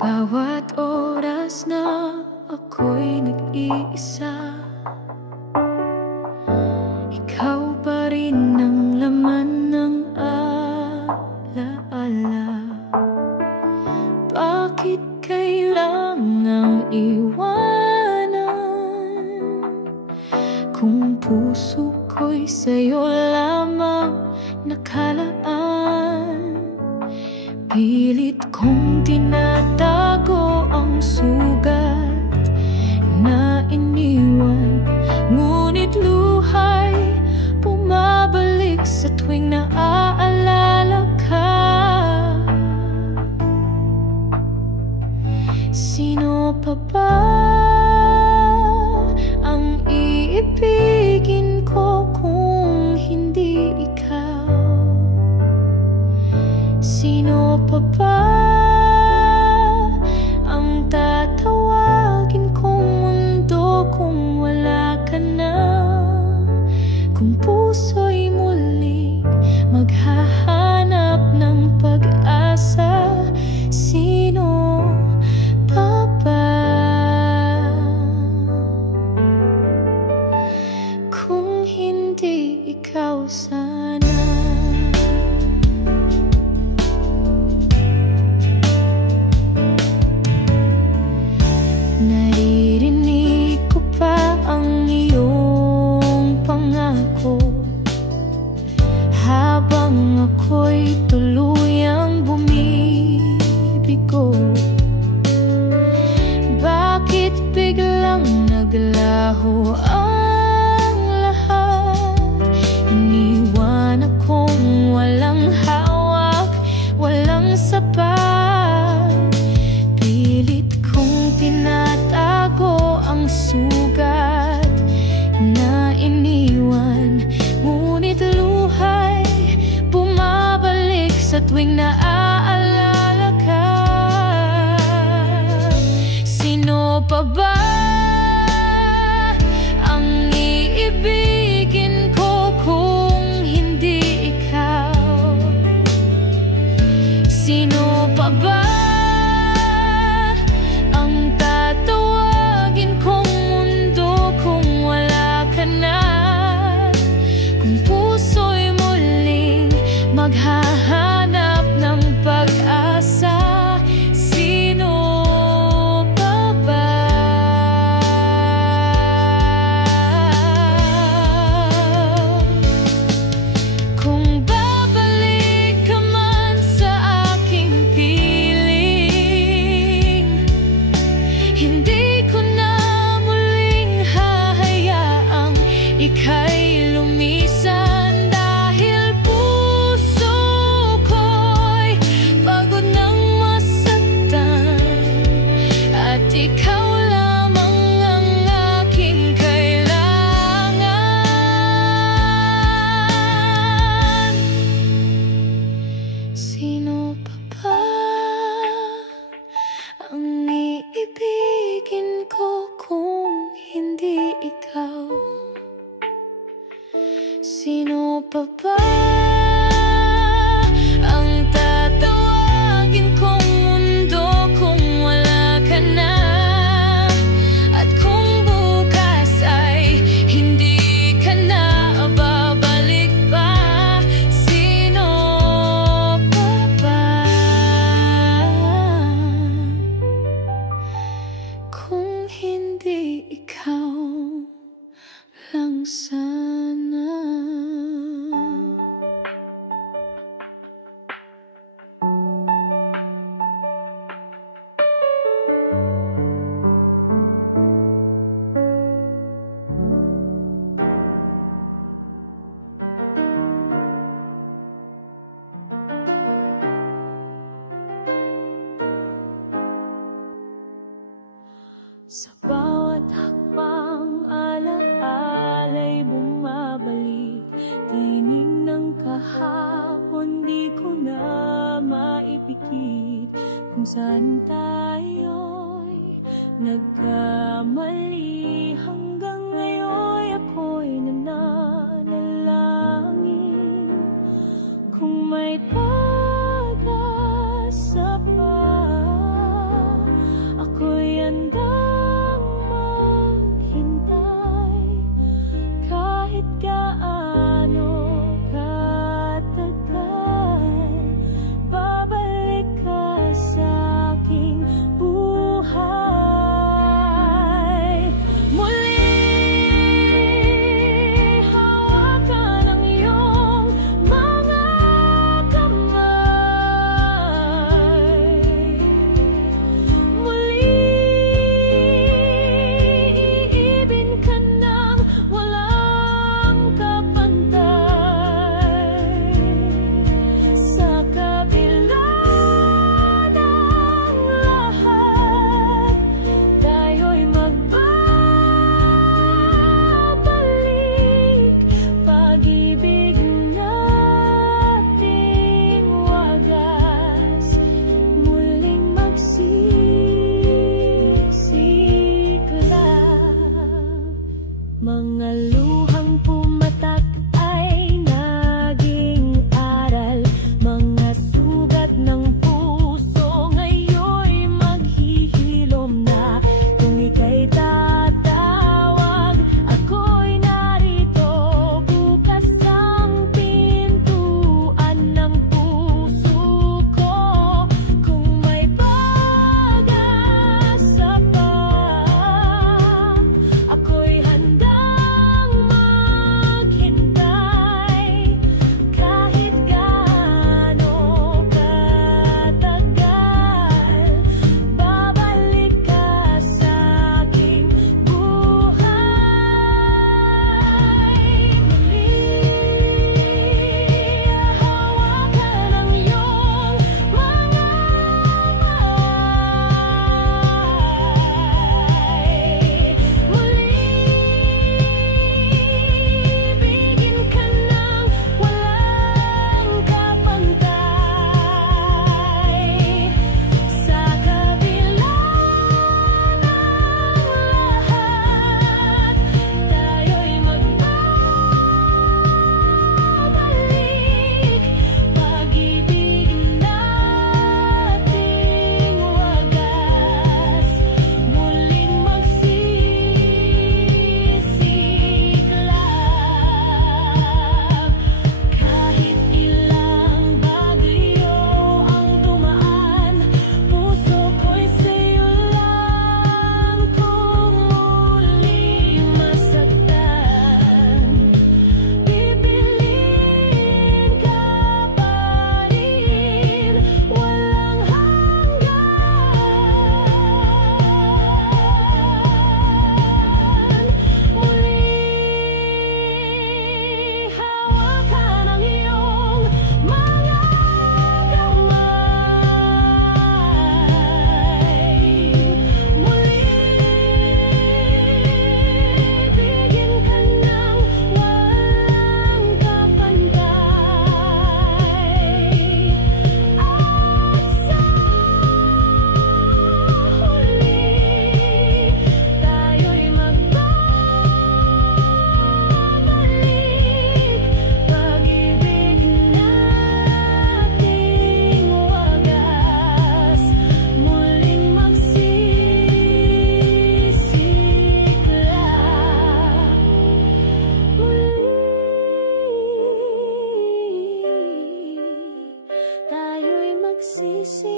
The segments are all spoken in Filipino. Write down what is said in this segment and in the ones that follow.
bawat oras na ako'y nag-iisa, ikaw pa rin ang laman ng alaala. Bakit kailangang iwanan kung puso ko'y sa'yo lamang nakalaan? Pilit kong tinatago ang sugat na iniwan, ngunit luhay bumabalik sa tuwing naaalala ka. Sino pa ba ang iibigin ko kung hindi ikaw? Sino pa ba ang tatawagin kong mundo kung wala ka na? Kung puso'y muling maghahanap ng pag-asa, sino pa ba? Kung hindi ikaw sana. Naririnig ko pa ang iyong pangako habang ako'y tuluyang bumibigo. Bakit biglang naglaho ang lahat? Iniwan akong walang hawak, walang sapat. Pilit kong tinatago ang sugat na iniwan, ngunit luhay bumabalik sa tuwing naaalala ka. Sino pa ba ang iibigin ko kung hindi ikaw? Sino pa ba ang tatawagin kong mundo kung wala ka na? Kung puso'y muling maghahanap ng pag-asa, sino pa ba? Kung babalik ka man sa aking piling, hindi ko na muling hahayaang ika'y lumisan, dahil puso ko'y pagod ng masaktan, at ikaw lamang ang aking kailangan. Sino pa ba ang iibigin ko kung hindi ikaw? Sino pa ba ang tatawagin kong mundo kung wala ka na? At kung bukas ay hindi ka na babalik pa, sino pa ba? Kung hindi ikaw lang sana. Sa bawat hakbang, alaala'y bumabalik. Tinig ng kahapon, di ko na maipikit kung saan tayo'y nagkamali. Hanggang ngayon ako'y nananalangin kung may pag-asa pa.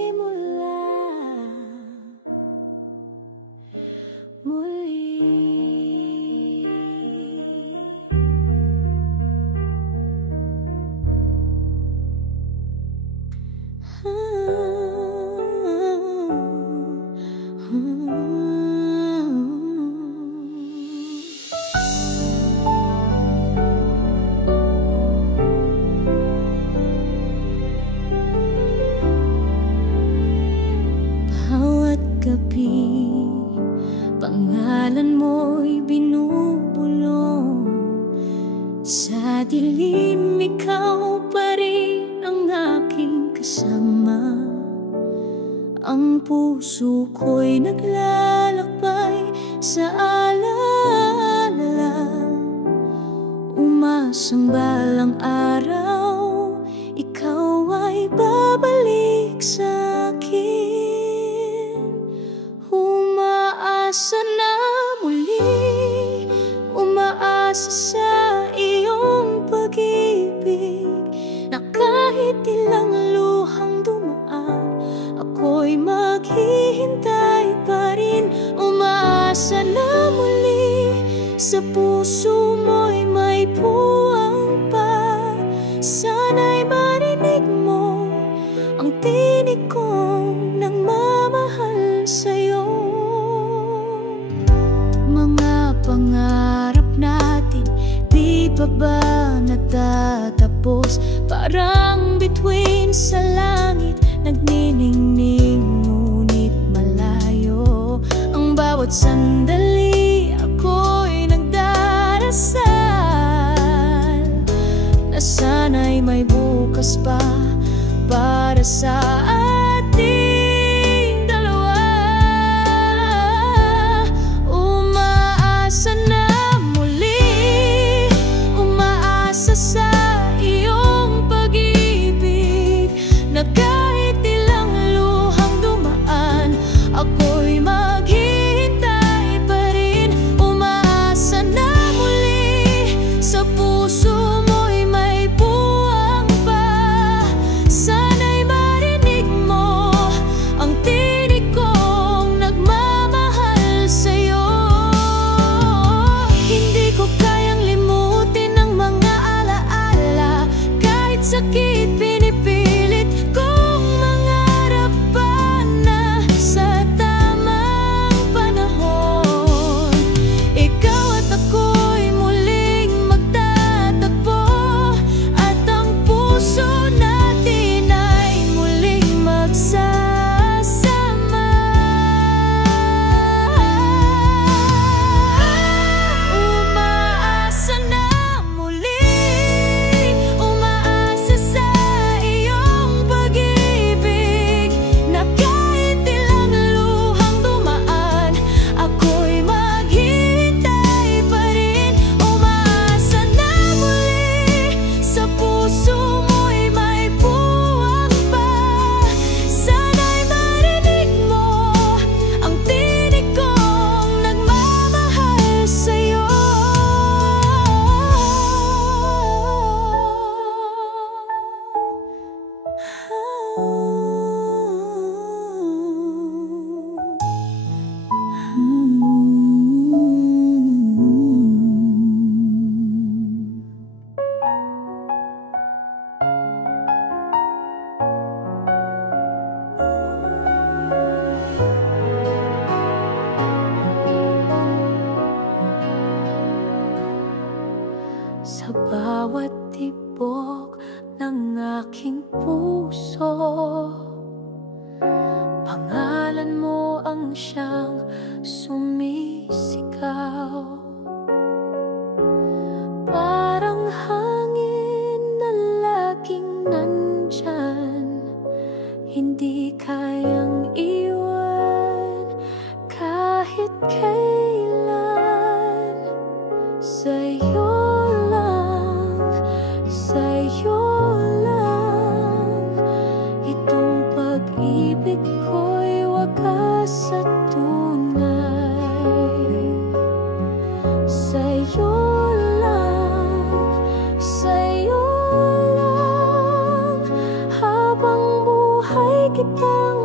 magsisimula muli. Gabi, pangalan mo'y binubulong sa dilim, ikaw pa rin ang aking kasama. Ang puso ko'y naglalakbay sa alaala, umasang balang araw ikaw ay babalik sa akin. Umaasa na muli, umaasa sa iyong pag-ibig, na kahit ilang luhang dumaan, ako'y maghihintay pa rin. Umaasa na muli, sa puso mo'y may puwang pa. Sana'y marinig mo ang tinig kong nagmamahal sa'yo. Pangarap natin, di pa ba natatapos? Parang bituin sa langit, nagniningning ngunit malayo. Ang bawat sandali ako'y nagdarasal na sana'y may bukas pa para sa ating dalawa. Umaasa na muli, umaasa sa iyong pag-ibig, na kahit ilang luhang dumaan, ako'y maghihintay pa rin. Umaasa na muli, sa puso mo'y may puwang pa. Sana'y marinig mo ang tinig kong nagmamahal sa'yo. Hindi ko kayang limutin ang mga alaala, kahit sakit pinipilit kong mangarap pa na sa tamang panahon. Ikaw at ako'y muling magtatagpo, at ang puso natin ay muling magsasama. Umaasa na muli, umaasa sa iyong pag-ibig, na kahit ilang luhang dumaan, ako'y maghihintay pa rin. Umaasa na muli, sa puso mo'y may puwang pa. Sana'y marinig mo ang tinig kong nagmamahal sa'yo. Sa bawat tibok ng aking puso, pangalan mo ang siyang sumisigaw. Parang hangin na laging nandyan, hindi kayang iwan kahit kailan. Sa'yo lang, itong pag-ibig ko'y wagas at tunay. Sa'yo lang, habang buhay kitang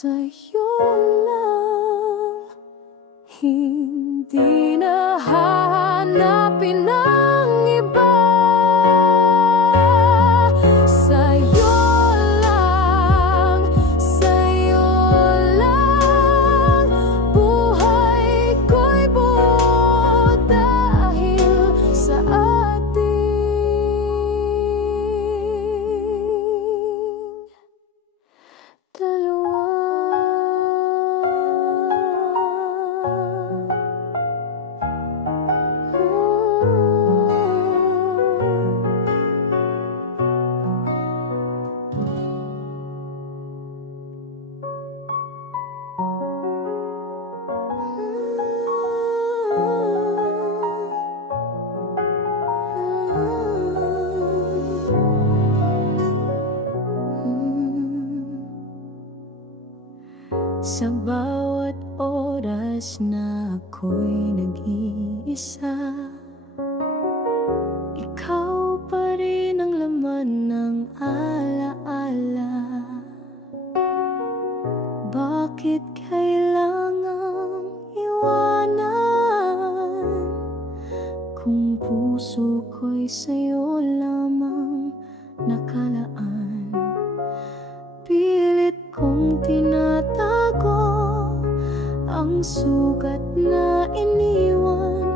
sa'yo lang, hindi na hahanapin ng iba. Sa'yo lang, buhay ko'y buo dahil sa dalawa. Sa bawat oras na ako'y nag-iisa, ikaw pa rin ang laman ng alaala. Bakit kailangang iwanan kung puso ko'y sa'yo lamang nakalaan? Pilit kong tinatago ang sugat na iniwan,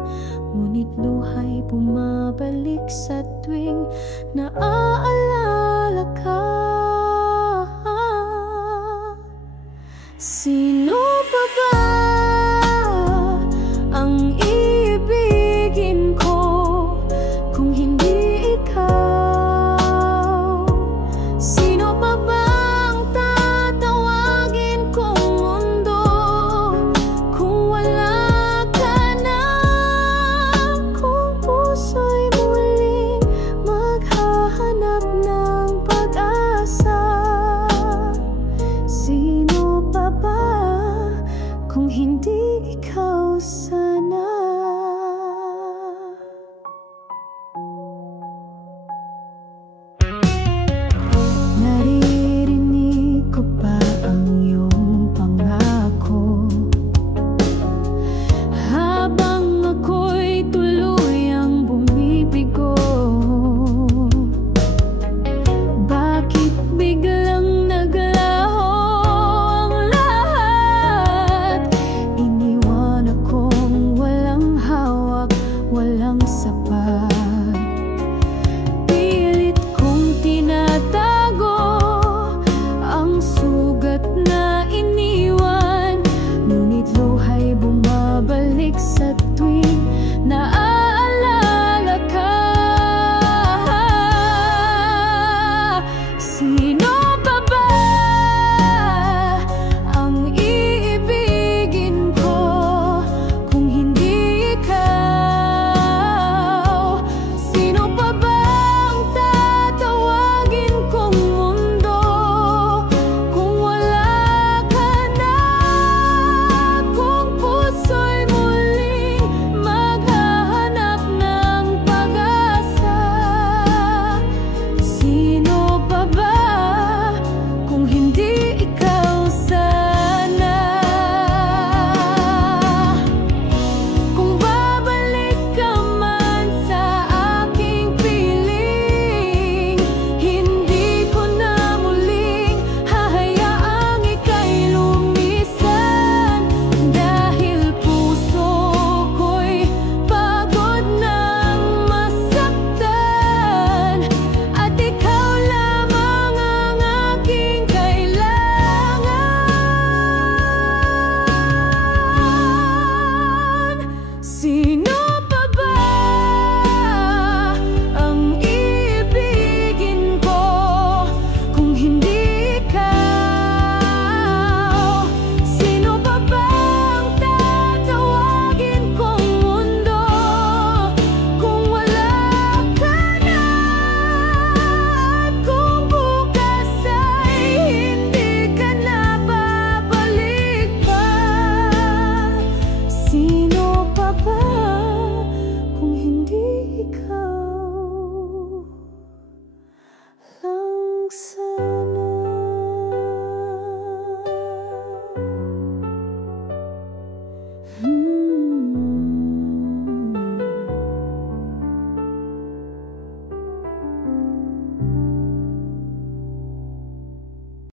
ngunit luha'y bumabalik sa tuwing naaalala ka.